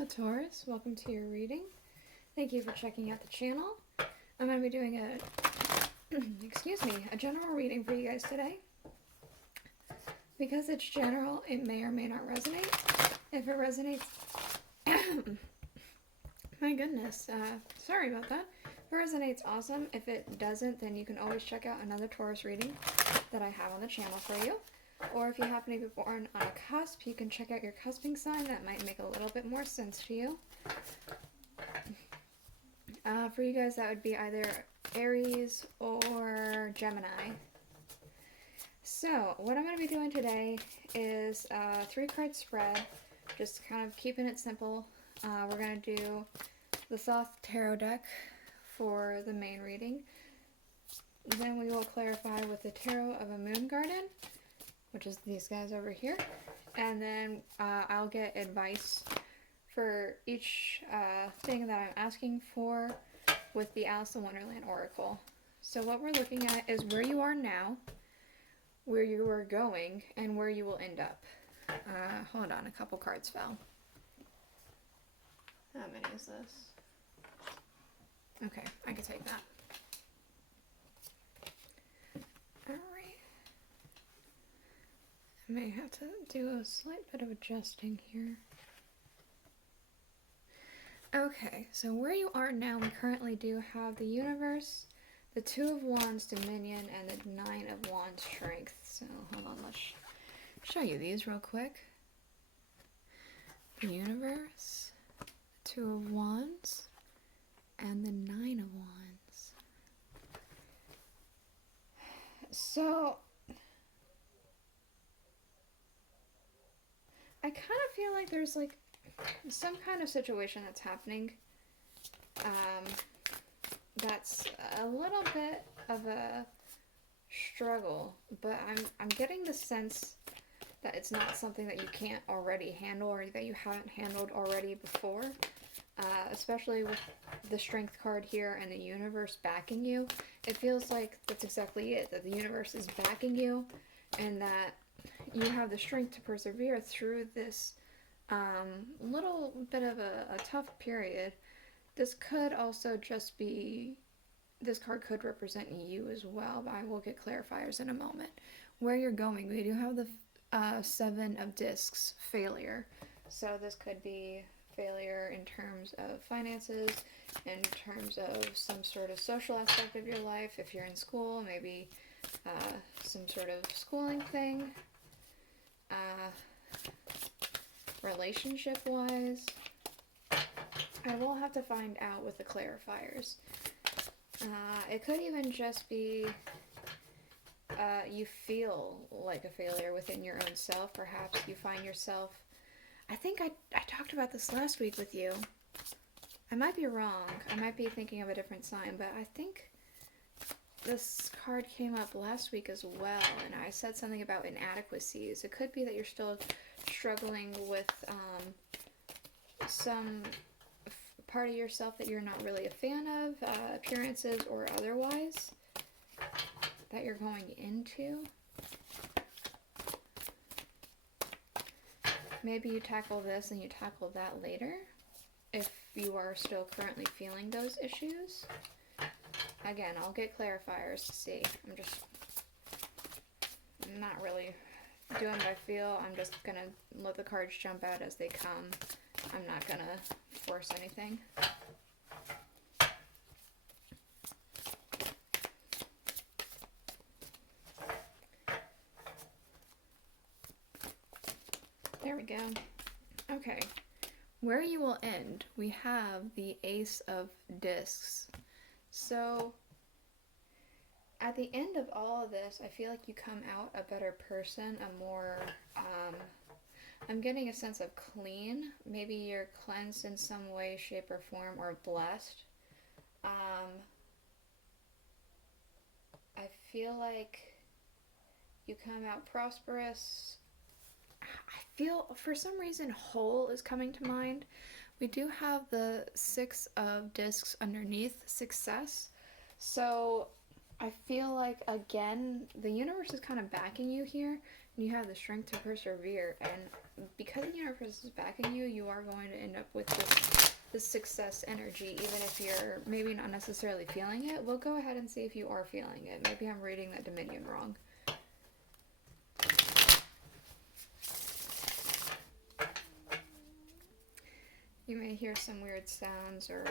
Hello Taurus, welcome to your reading. Thank you for checking out the channel. I'm going to be doing a general reading for you guys today. Because it's general, it may or may not resonate. If it resonates, my goodness, sorry about that. If it resonates, awesome. If it doesn't, then you can always check out another Taurus reading that I have on the channel for you. Or if you happen to be born on a cusp, you can check out your cusping sign. That might make a little bit more sense to you. For you guys, that would be either Aries or Gemini. So, what I'm going to be doing today is a 3-card spread, just kind of keeping it simple. We're going to do the Thoth Tarot deck for the main reading. Then we will clarify with the Tarot of a Moon Garden, which is these guys over here. And then I'll get advice for each thing that I'm asking for with the Aleister Wonderland Oracle. So what we're looking at is where you are now, where you are going, and where you will end up. Hold on, a couple cards fell. How many is this? Okay, I can take that. Alright. I may have to do a slight bit of adjusting here. Okay, so where you are now, we currently do have the Universe, the 2 of Wands Dominion, and the 9 of Wands Strength. So hold on, let's show you these real quick. The Universe, 2 of Wands, and the 9 of Wands. So I kind of feel like there's like some kind of situation that's happening that's a little bit of a struggle, but I'm getting the sense that it's not something that you can't already handle or that you haven't handled already before, especially with the Strength card here and the Universe backing you. It feels like that's exactly it, that the Universe is backing you and that you have the strength to persevere through this little bit of a tough period. This could also just be, this card could represent you as well, but I will get clarifiers in a moment. Where you're going, we do have the 7 of Discs, failure. So this could be failure in terms of finances, in terms of some sort of social aspect of your life. If you're in school, maybe some sort of schooling thing. Relationship-wise, I will have to find out with the clarifiers. It could even just be you feel like a failure within your own self. Perhaps you find yourself, I think I talked about this last week with you. I might be wrong. I might be thinking of a different sign, but I think this card came up last week as well, and I said something about inadequacies. It could be that you're still struggling with some part of yourself that you're not really a fan of, appearances or otherwise, that you're going into. Maybe you tackle this and you tackle that later, if you are still currently feeling those issues. Again, I'll get clarifiers to see. I'm not really doing what I feel. I'm just gonna let the cards jump out as they come. I'm not gonna force anything. There we go. Okay. Where you will end, we have the Ace of Discs. So, at the end of all of this, I feel like you come out a better person, a more, I'm getting a sense of clean. Maybe you're cleansed in some way, shape, or form, or blessed. I feel like you come out prosperous. I feel, for some reason, whole is coming to mind. We do have the 6 of Discs underneath, success. So I feel like, again, the Universe is kind of backing you here. You have the strength to persevere, and because the universe is backing you, you are going to end up with this success energy, even if you're maybe not necessarily feeling it. We'll go ahead and see if you are feeling it. Maybe I'm reading that Dominion wrong. You may hear some weird sounds or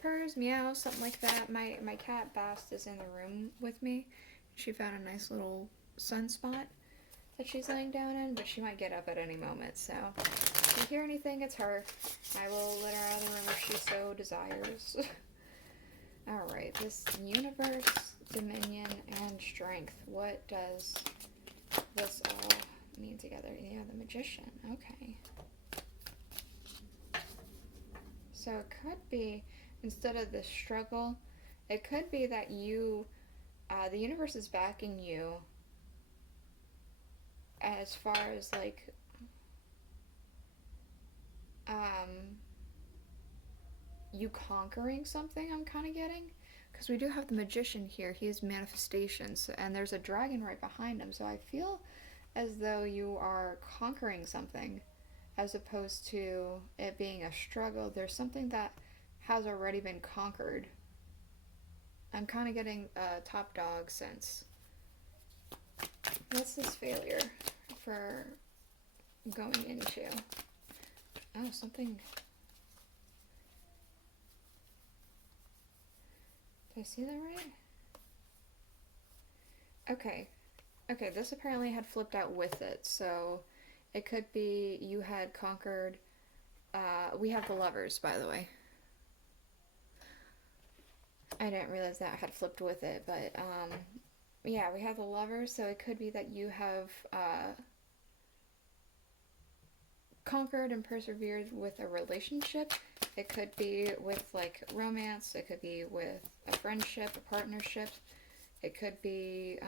purrs, meows, something like that. My cat Bast is in the room with me. She found a nice little sunspot that she's laying down in, but she might get up at any moment. So if you hear anything, it's her. I will let her out of the room if she so desires. Alright, this universe, dominion, and strength. What does this all mean together? Yeah, the magician. Okay. So it could be, instead of the struggle, it could be that you, the universe is backing you as far as like, you conquering something, I'm kind of getting. Because we do have the magician here. He has manifestations, and there's a dragon right behind him. So I feel as though you are conquering something as opposed to it being a struggle. There's something that has already been conquered. I'm kind of getting a top dog sense. What's this failure for going into? Oh, something. Did I see that right? Okay. Okay, this apparently had flipped out with it, so it could be you had conquered. We have the lovers, by the way. I didn't realize that had flipped with it, but yeah, we have the lovers, so it could be that you have conquered and persevered with a relationship. It could be with like romance, it could be with a friendship, a partnership, it could be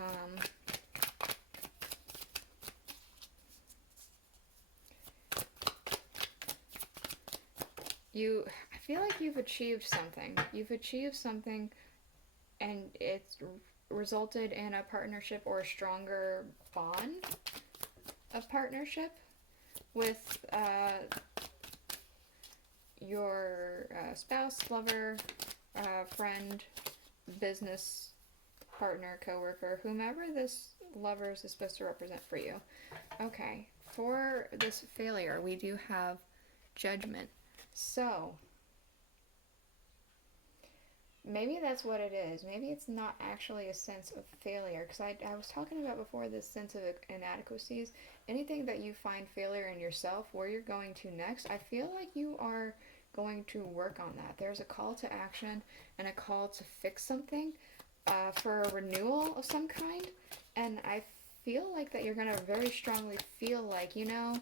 I feel like you've achieved something. You've achieved something and it's resulted in a partnership or a stronger bond of partnership with your spouse, lover, friend, business partner, coworker, whomever this lovers is supposed to represent for you. Okay, for this failure, we do have judgment. So, maybe that's what it is. Maybe it's not actually a sense of failure. Because I was talking about before this sense of inadequacies. Anything that you find failure in yourself, where you're going to next, I feel like you are going to work on that. There's a call to action and a call to fix something for a renewal of some kind. And I feel like that you're going to very strongly feel like, you know,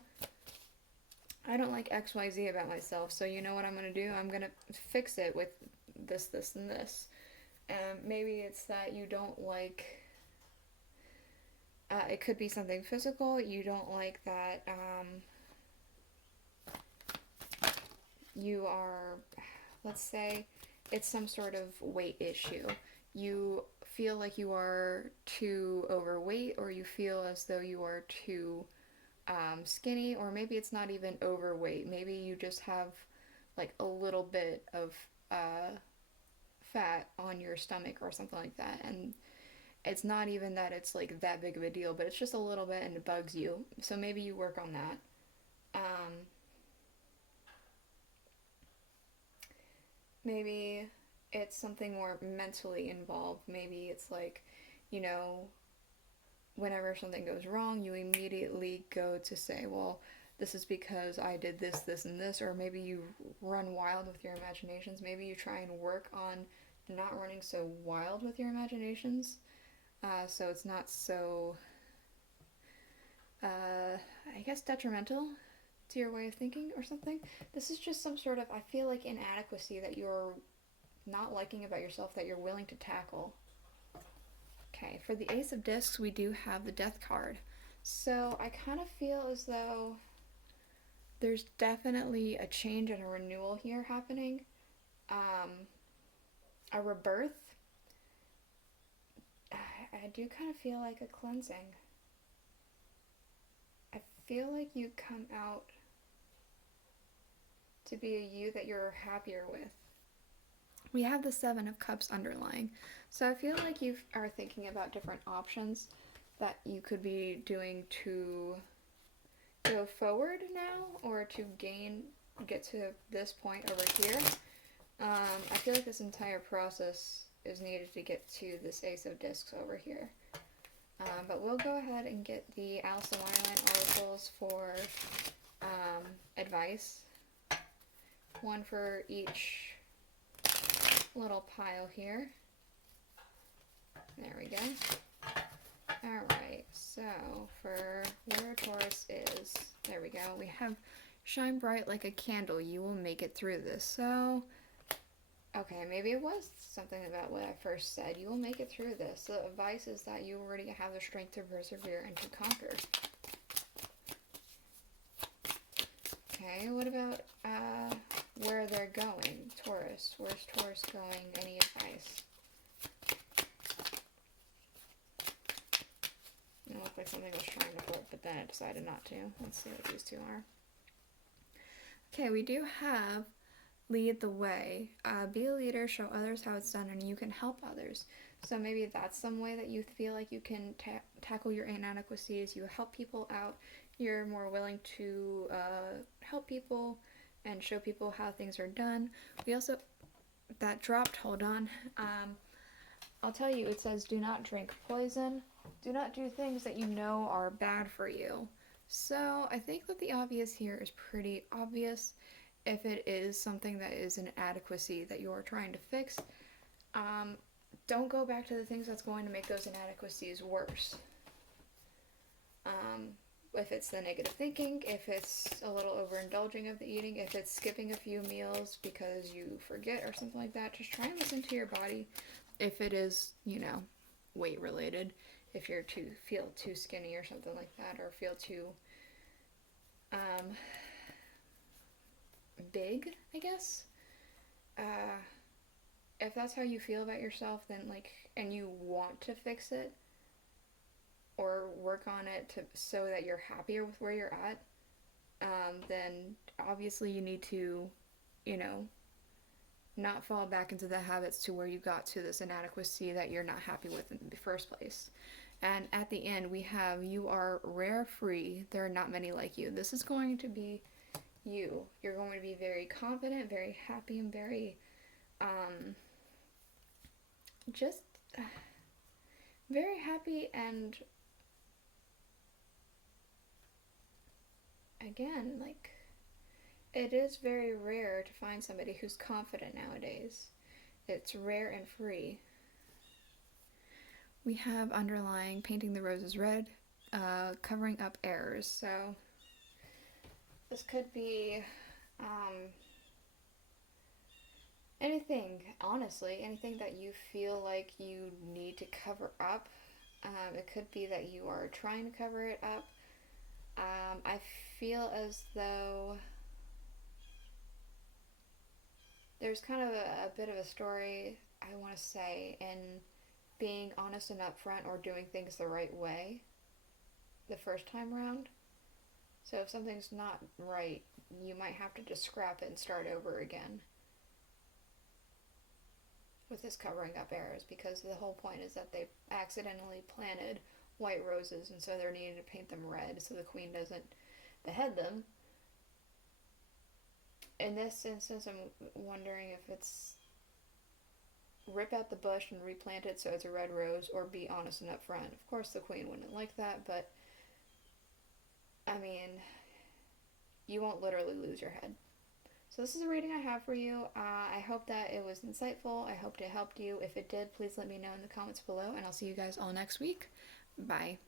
I don't like XYZ about myself, so you know what I'm going to do? I'm going to fix it with this, this, and this. Maybe it's that you don't like, it could be something physical, you don't like that, you are, let's say, it's some sort of weight issue. You feel like you are too overweight, or you feel as though you are too skinny, or maybe it's not even overweight. Maybe you just have like a little bit of fat on your stomach or something like that, and it's not even that it's like that big of a deal, but it's just a little bit and it bugs you. So maybe you work on that. Maybe it's something more mentally involved. Maybe it's like, you know, whenever something goes wrong, you immediately go to say, well, this is because I did this, this, and this, or maybe you run wild with your imaginations. Maybe you try and work on not running so wild with your imaginations, so it's not so, I guess, detrimental to your way of thinking or something. This is just some sort of, I feel like, inadequacy that you're not liking about yourself that you're willing to tackle. Okay, for the Ace of Discs, we do have the Death card. So I kind of feel as though there's definitely a change and a renewal here happening. A rebirth. I do kind of feel like a cleansing. I feel like you come out to be a you that you're happier with. We have the Seven of Cups underlying. So I feel like you are thinking about different options that you could be doing to go forward now or to get to this point over here. I feel like this entire process is needed to get to this Ace of Discs over here. But we'll go ahead and get the Aleister Wonderland articles for advice. One for each little pile here. There we go. Alright, so for where Taurus is, there we go. We have shine bright like a candle. You will make it through this. So, okay, maybe it was something about what I first said. You will make it through this. The advice is that you already have the strength to persevere and to conquer. Okay, what about where they're going? Taurus. Where's Taurus going? Any advice? It looked like something was trying to flip, but then it decided not to. Let's see what these two are. Okay, we do have lead the way. Be a leader, show others how it's done, and you can help others. So maybe that's some way that you feel like you can tackle your inadequacies. You help people out. You're more willing to help people and show people how things are done. We also, that dropped, hold on. I'll tell you, it says do not drink poison. Do not do things that you know are bad for you. So I think that the obvious here is pretty obvious. If it is something that is an inadequacy that you're trying to fix, don't go back to the things that's going to make those inadequacies worse. If it's the negative thinking, if it's a little overindulging of the eating, if it's skipping a few meals because you forget or something like that, just try and listen to your body. If it is, you know, weight related, if you're feel too skinny or something like that, or feel too big, I guess. If that's how you feel about yourself, then and you want to fix it or work on it so that you're happier with where you're at, then obviously you need to, you know, not fall back into the habits to where you got to this inadequacy that you're not happy with in the first place. And at the end, we have you are rare free. There are not many like you. This is going to be you. You're going to be very confident, very happy, and very, just very happy. And again, it is very rare to find somebody who's confident nowadays. It's rare and free. We have underlying painting the roses red, covering up errors. So this could be anything, honestly, anything that you feel like you need to cover up. It could be that you are trying to cover it up. I feel as though there's kind of a bit of a story, I want to say, in being honest and upfront or doing things the right way the first time around. So if something's not right, you might have to just scrap it and start over again with this covering up errors, because the whole point is that they accidentally planted white roses, and so they're needing to paint them red so the queen doesn't behead them. In this instance, I'm wondering if it's rip out the bush and replant it so it's a red rose, or be honest and upfront. Of course, the queen wouldn't like that, but I mean, you won't literally lose your head. So this is a reading I have for you. I hope that it was insightful. I hope it helped you. If it did, please let me know in the comments below, and I'll see you guys all next week. Bye.